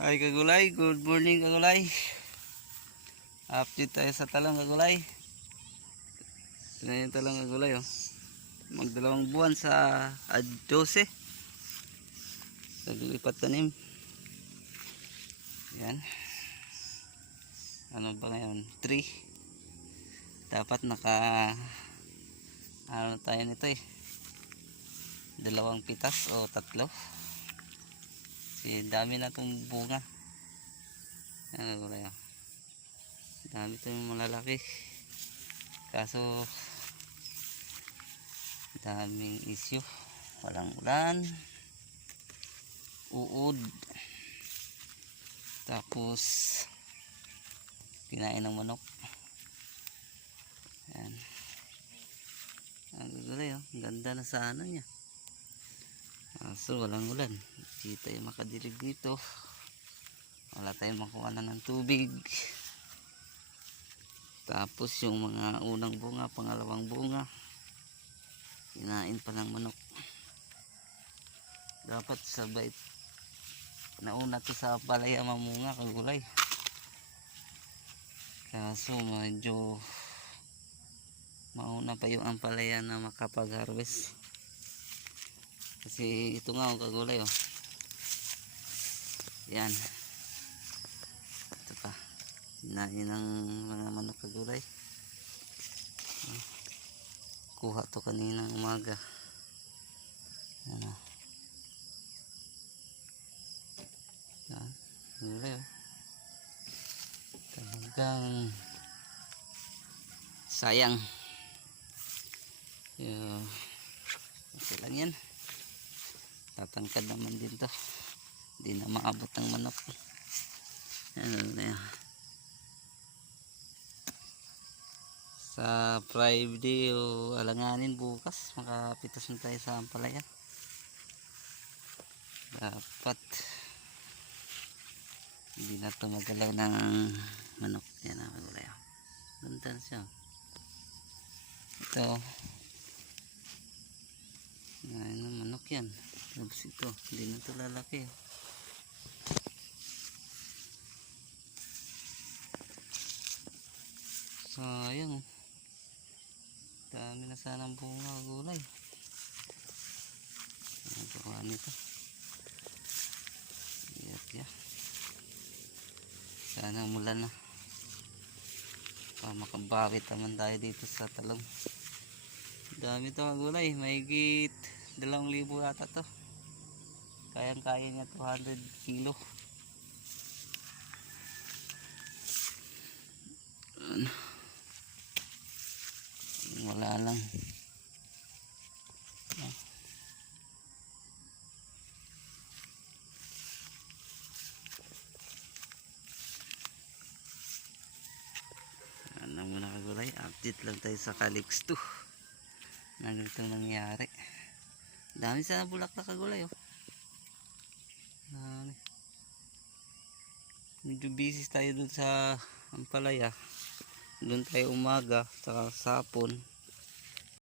Hi kagulay, good morning kagulay. Update tayo sa talong kagulay. Ito na yung talong kagulay oh. Magdalawang buwan sa ad 12. Naglipat tanim. Yan. Ano ba ngayon? 3. Dapat naka ano tayo nito eh. Dalawang pitas o tatlo. Kasi dami na itong bunga. Ano wala yan. Dami itong malalaki. Kaso daming issue. Walang ulan. Uod. Tapos kinain ng manok. Yan. Ang gagawin oh. Ganda na sa ano niya. Kaso walang ulan. Hindi tayo makadilig dito. Wala tayong makuha na ng tubig. Tapos yung mga unang bunga, pangalawang bunga. Kinain pa ng manok. Dapat sabay nauna to sa palaya mamunga kagulay. Kaso medyo mauna pa yung ampalaya na makapag-harvest. Kasi ito nga ang kagulay oh. Yan. Ito pa. Sinain ng mga manok kagulay. Ah. Kuha to kanina umaga. Ano. Yan. Kagulay oh. Talagang sayang. Yo. Okay lang yan tatangkad naman din to. Hindi na maabot ng manok ano na yan. Sa Friday o alanganin bukas. Makapitas na tayo sa ampalaya. Dapat hindi na to magalaw ng manok. Yan ang magalaw ganda na siya. Ito. Na manok yan. Tapos ito, hindi na ito lalaki. Sayang. Dami na sanang bunga gulay. Ang gawa nito. Iyat ya. Sana umulan na. Para makabawit naman tayo dito sa talong. Dami to gulay. Mahigit dalawang libo yata to. Kayang kaya niya 200 kilo. Wala lang. Ano muna kagulay? Update lang tayo sa Calix 2 na ganito nangyari dami sa bulaklak kagulay oh dami medyo busy tayo dun sa Ampalaya. Dun tayo umaga saka sapon